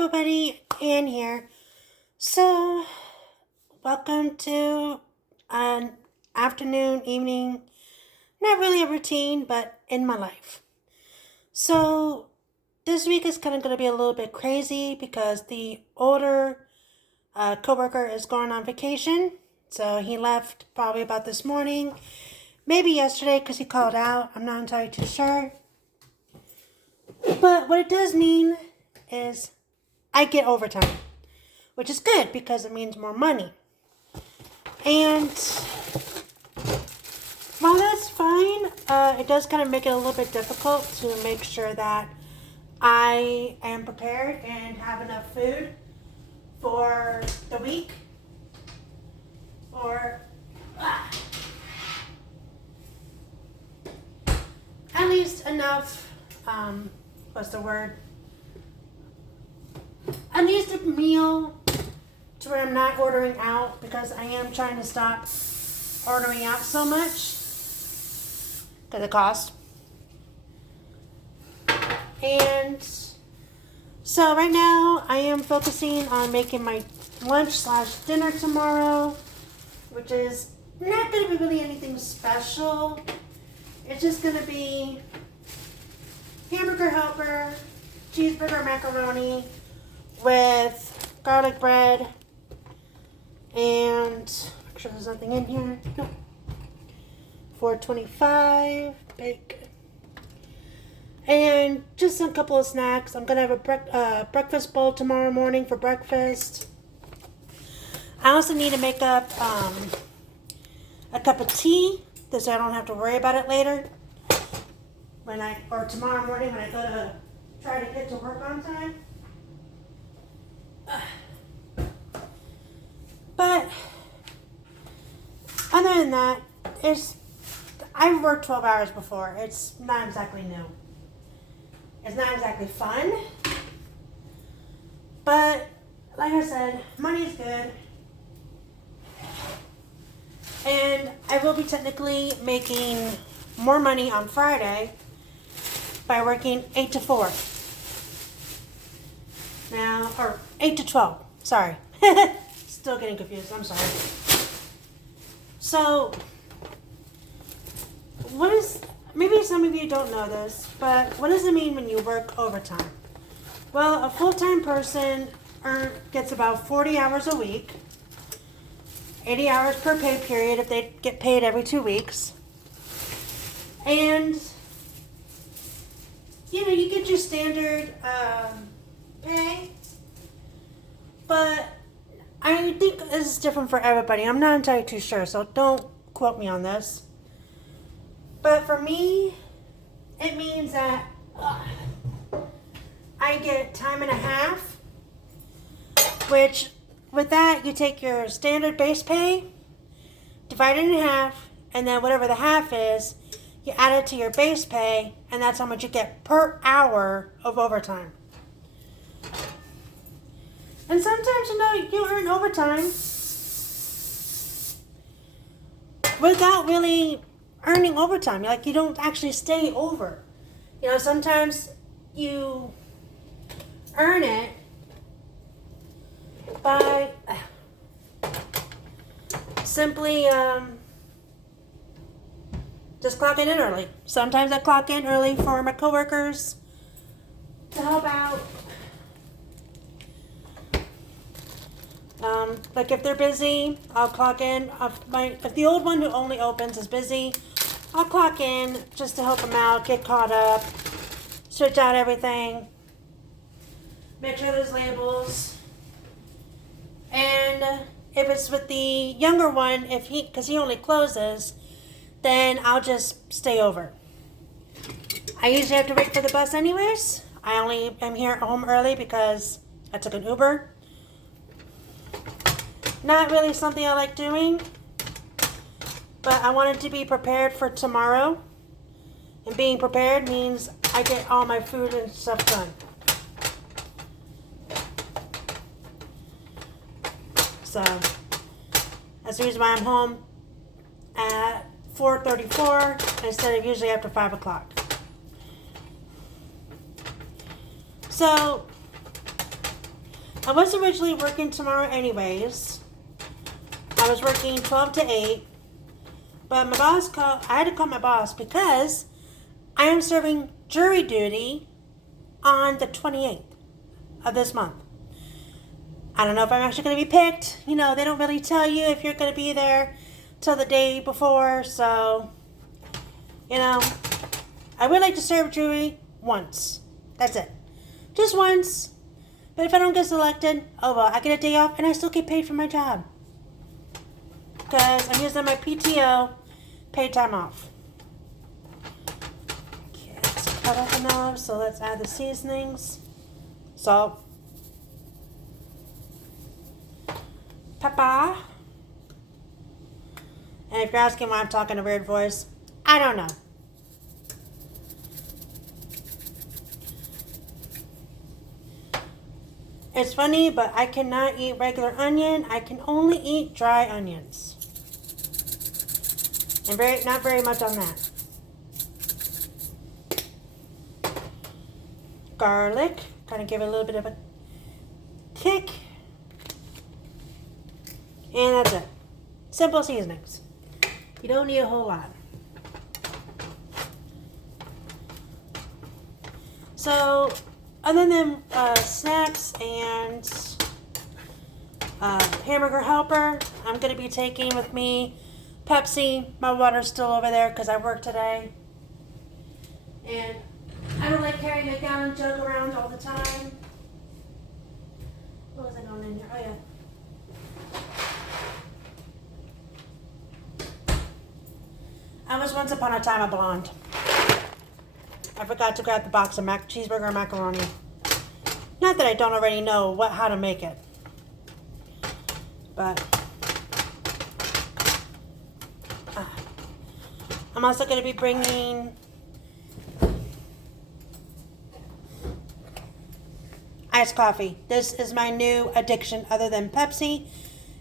everybody, Ann here. So, welcome to an afternoon, evening, not really a routine, but in my life. So, this week is kind of going to be a little bit crazy because the older coworker is going on vacation. So, he left probably about this morning, maybe yesterday because he called out. I'm not entirely too sure. But what it does mean is I get overtime, which is good because it means more money. And while that's fine, it does kind of make it a little bit difficult to make sure that I am prepared and have enough food for the week. Or at least enough, what's the word? At least a meal to where I'm not ordering out, because I am trying to stop ordering out so much because of cost. And so right now I am focusing on making my lunch/dinner tomorrow, which is not going to be really anything special. It's just going to be Hamburger Helper, cheeseburger macaroni with garlic bread, and make sure there's nothing in here. Nope. $4.25 bacon, and just a couple of snacks. I'm gonna have a breakfast bowl tomorrow morning for breakfast. I also need to make up a cup of tea so I don't have to worry about it later or tomorrow morning when I go to try to get to work on time. But other than that, I've worked 12 hours before. It's not exactly new. It's not exactly fun. But like I said, money is good. And I will be technically making more money on Friday by working 8 to 4. Now, or 8 to 12. Sorry. Still getting confused. I'm sorry. So, maybe some of you don't know this, but what does it mean when you work overtime? Well, a full-time person gets about 40 hours a week, 80 hours per pay period if they get paid every 2 weeks. And, you get your standard pay, but I think this is different for everybody. I'm not entirely too sure, so don't quote me on this. But for me, it means that I get time and a half, which with that, you take your standard base pay, divide it in half, and then whatever the half is, you add it to your base pay, and that's how much you get per hour of overtime. And sometimes, you earn overtime without really earning overtime. Like, you don't actually stay over. Sometimes you earn it by simply just clocking in early. Sometimes I clock in early for my coworkers to help out. Like if they're busy, I'll clock in. If the old one who only opens is busy, I'll clock in just to help them out, get caught up, switch out everything, make sure there's labels. And if it's with the younger one, because he only closes, then I'll just stay over. I usually have to wait for the bus anyways. I only am here at home early because I took an Uber. Not really something I like doing, but I wanted to be prepared for tomorrow. And being prepared means I get all my food and stuff done. So that's the reason why I'm home at 4:34 instead of usually after 5 o'clock. So I was originally working tomorrow anyways. I was working 12 to 8. But my boss I had to call my boss because I am serving jury duty on the 28th of this month. I don't know if I'm actually going to be picked. You know, they don't really tell you if you're going to be there till the day before. So, you know, I would like to serve jury once. That's it. Just once. But if I don't get selected, oh well, I get a day off and I still get paid for my job. Because I'm using my PTO, paid time off. Okay, so cut off enough. So let's add the seasonings. Salt. Pepper. And if you're asking why I'm talking a weird voice, I don't know. It's funny, but I cannot eat regular onion. I can only eat dry onions. And not very much on that. Garlic. Kind of give it a little bit of a kick. And that's it. Simple seasonings. You don't need a whole lot. So, other than snacks and Hamburger Helper, I'm going to be taking with me Pepsi. My water's still over there because I work today. And I don't like carrying a gallon jug around all the time. What was I going in here? Oh, yeah. I was once upon a time a blonde. I forgot to grab the box of cheeseburger macaroni. Not that I don't already know how to make it. But I'm also going to be bringing iced coffee. This is my new addiction other than Pepsi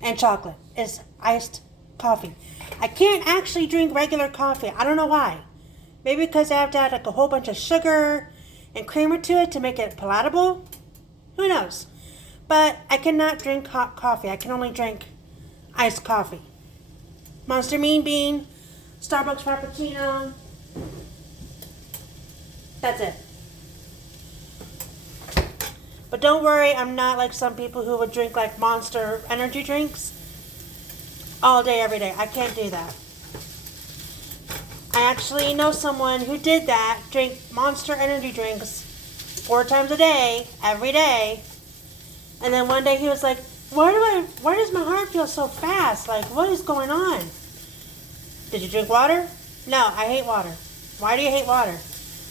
and chocolate. It's iced coffee. I can't actually drink regular coffee. I don't know why. Maybe because I have to add like a whole bunch of sugar and creamer to it to make it palatable. Who knows? But I cannot drink hot coffee. I can only drink iced coffee. Monster Mean Bean, Starbucks Frappuccino. That's it. But don't worry, I'm not like some people who would drink like Monster energy drinks all day, every day. I can't do that. I actually know someone who did that, drink Monster energy drinks 4 times a day, every day. And then one day he was like, why does my heart feel so fast? Like, what is going on? Did you drink water? No, I hate water. Why do you hate water?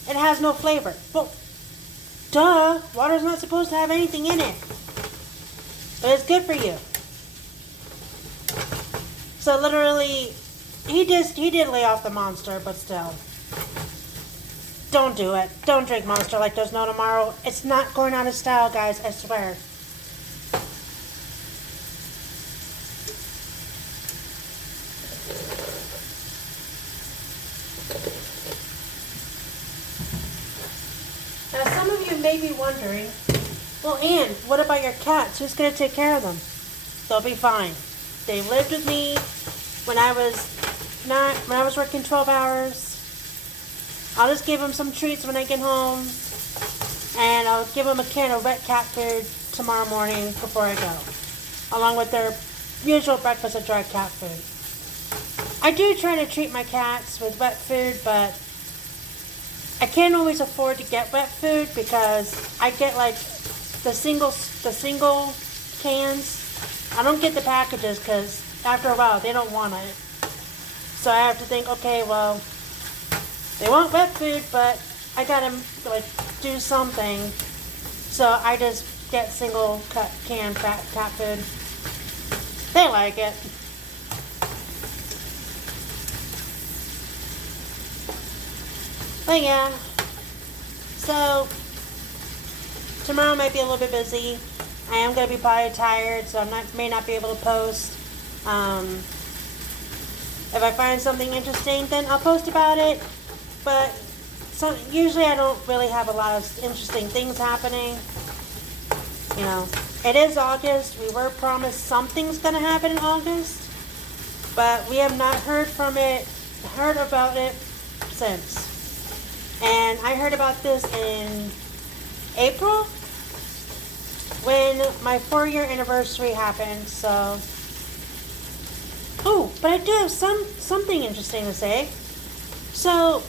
It has no flavor. Well, duh, water's not supposed to have anything in it. But it's good for you. So literally, he did lay off the Monster, but still. Don't do it. Don't drink Monster like there's no tomorrow. It's not going out of style, guys, I swear. Now, some of you may be wondering, well, Ann, what about your cats? Who's going to take care of them? They'll be fine. They lived with me when I was working 12 hours. I'll just give them some treats when I get home, and I'll give them a can of wet cat food tomorrow morning before I go, along with their usual breakfast of dry cat food. I do try to treat my cats with wet food, but I can't always afford to get wet food because I get like the single cans. I don't get the packages because after a while they don't want it. So I have to think, okay, well, they want wet food, but I gotta like do something. So I just get single can cat food. They like it. But yeah, so tomorrow might be a little bit busy. I am going to be probably tired, so may not be able to post. If I find something interesting, then I'll post about it. But usually I don't really have a lot of interesting things happening. You know, it is August. We were promised something's going to happen in August, but we have not heard about it since. And I heard about this in April when my 4-year anniversary happened. So, oh, but I do have something interesting to say. So,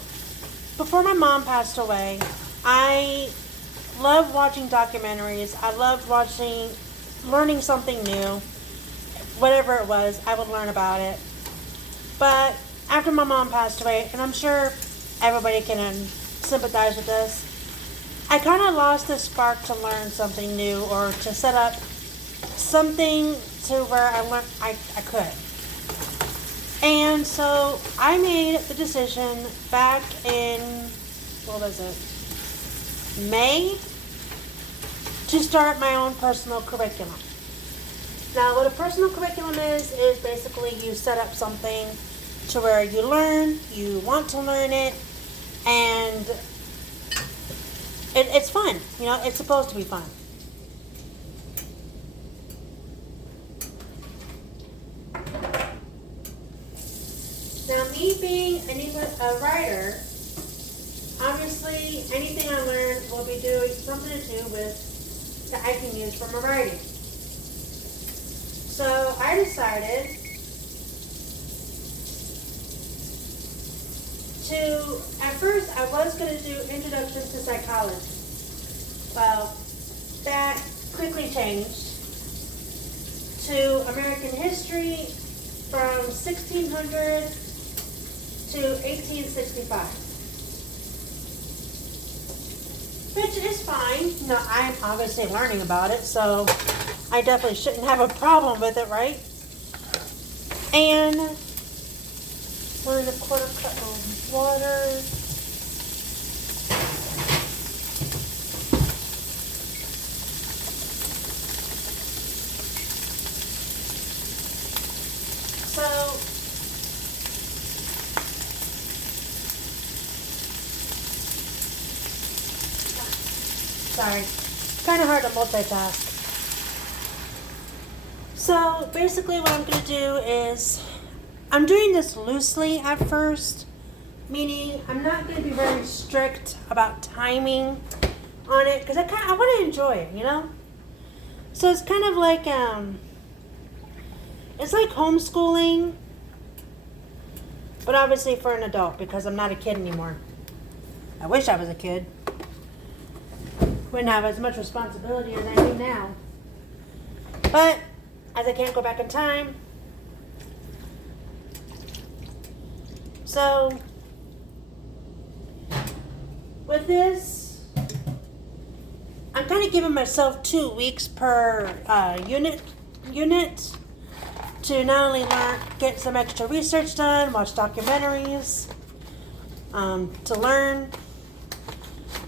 before my mom passed away, I loved watching documentaries. I loved learning something new. Whatever it was, I would learn about it. But after my mom passed away, and I'm sure everybody can sympathize with this, I kind of lost the spark to learn something new or to set up something to where I could. And so I made the decision back in, what was it, May, to start my own personal curriculum. Now, what a personal curriculum is basically you set up something to where you learn, you want to learn it, and it's fun. You know, it's supposed to be fun. Now, me being a writer, obviously anything I learn will be doing something to do with that I can use for my writing. So I decided at first I was going to do Introduction to Psychology. Well, that quickly changed to American history from 1600 to 1865. Which is fine. You know, I'm obviously learning about it, so I definitely shouldn't have a problem with it, right? And 1 1/4 cup of water. So, sorry, kind of hard to multitask. So basically what I'm going to do is, I'm doing this loosely at first, meaning I'm not going to be very strict about timing on it, because I want to enjoy it, you know? So it's kind of like, it's like homeschooling, but obviously for an adult, because I'm not a kid anymore. I wish I was a kid. Wouldn't have as much responsibility as I do now. But, as I can't go back in time, so with this, I'm kind of giving myself 2 weeks per unit to not only get some extra research done, watch documentaries, to learn.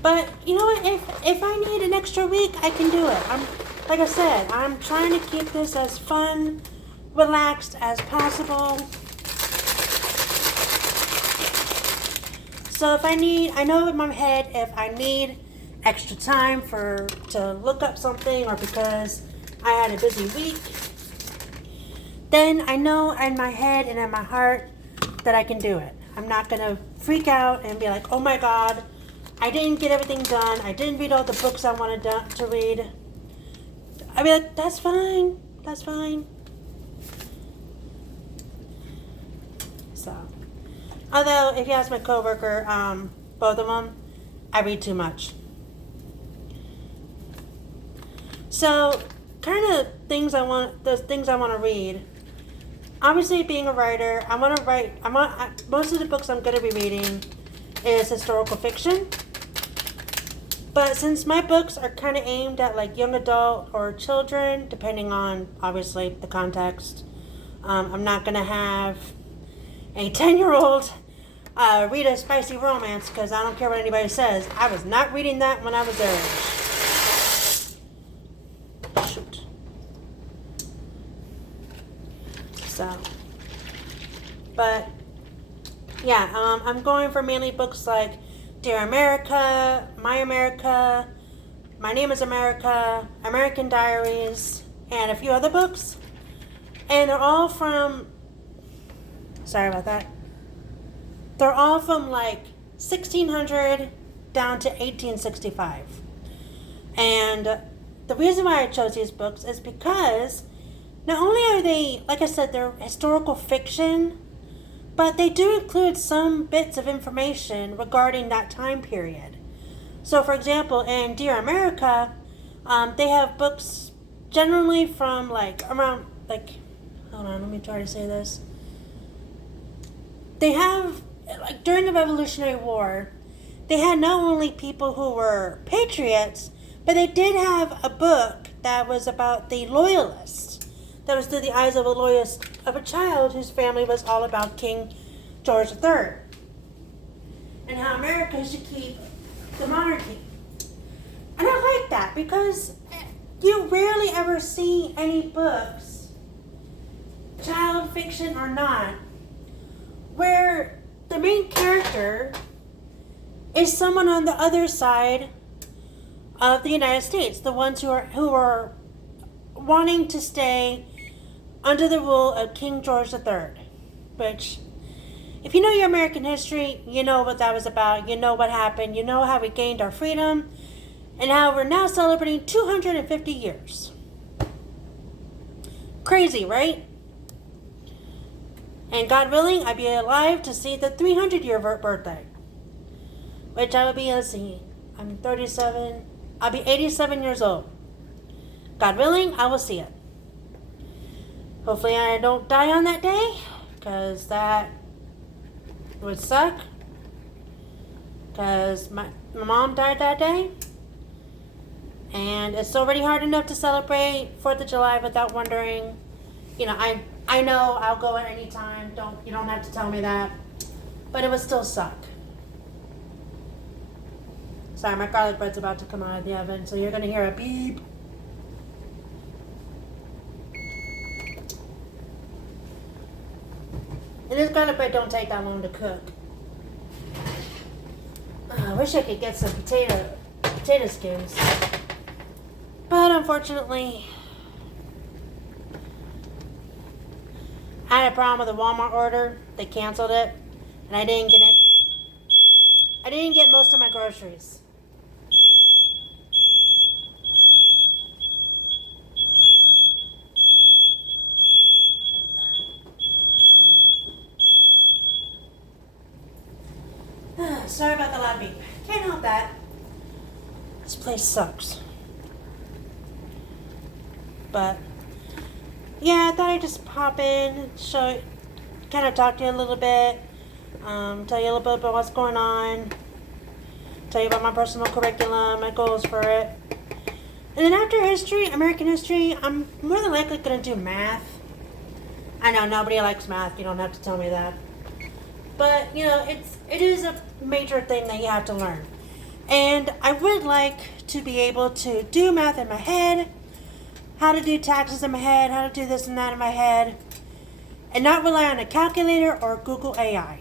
But you know what? If I need an extra week, I can do it. Like I said, I'm trying to keep this as fun, relaxed as possible. So if I know in my head if I need extra time to look up something, or because I had a busy week, then I know in my head and in my heart that I can do it. I'm not going to freak out and be like, oh my God, I didn't get everything done. I didn't read all the books I wanted to read. I'd be like, that's fine. That's fine. So, although if you ask my coworker, both of them, I read too much. So, kind of things I want to read. Obviously, being a writer, most of the books I'm going to be reading is historical fiction. But since my books are kind of aimed at like young adult or children, depending on obviously the context, I'm not going to have a 10-year-old read a spicy romance, because I don't care what anybody says. I was not reading that when I was their age. Shoot. So, but yeah, I'm going for mainly books like Dear America, My My Name is America, American Diaries, and a few other books. And they're all from, sorry about that, they're all from like 1600 down to 1865. And the reason why I chose these books is because not only are they, like I said, they're historical fiction, but they do include some bits of information regarding that time period. So, for example, in Dear America, they have books generally from around, hold on, let me try to say this. They have, during the Revolutionary War, they had not only people who were patriots, but they did have a book that was about the loyalist. That was through the eyes of a loyalist, of a child whose family was all about King George III. And how America should keep the monarchy. And I like that because you rarely ever see any books, child fiction or not, where the main character is someone on the other side of the United States, the ones who are wanting to stay under the rule of King George III, which, if you know your American history, you know what that was about, you know what happened, you know how we gained our freedom, and how we're now celebrating 250 years. Crazy, right? And God willing, I'll be alive to see the 300-year birthday, which I will be, I'm 37, I'll be 87 years old. God willing, I will see it. Hopefully I don't die on that day, because that would suck. Because my mom died that day. And it's already hard enough to celebrate 4th of July without wondering. You know, I know I'll go at any time. You don't have to tell me that. But it would still suck. Sorry, my garlic bread's about to come out of the oven, so you're going to hear a beep. And this garlic bread don't take that long to cook. I wish I could get some potato skins. But unfortunately, I had a problem with a Walmart order. They canceled it, and I didn't get it. I didn't get most of my groceries. Sorry about the loud beep. Can't help that. This place sucks. But yeah, I thought I'd just pop in, kind of talk to you a little bit, tell you a little bit about what's going on, tell you about my personal curriculum, my goals for it. And then after history, American history, I'm more than likely going to do math. I know nobody likes math. You don't have to tell me that. But, you know, it is a major thing that you have to learn. And I would like to be able to do math in my head, how to do taxes in my head, how to do this and that in my head, and not rely on a calculator or Google AI.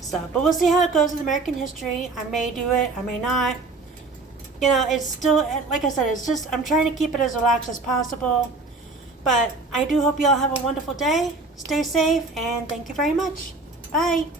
So, but we'll see how it goes with American history. I may do it, I may not. You know, it's still, like I said, it's just, I'm trying to keep it as relaxed as possible. But I do hope you all have a wonderful day. Stay safe, and thank you very much. Bye.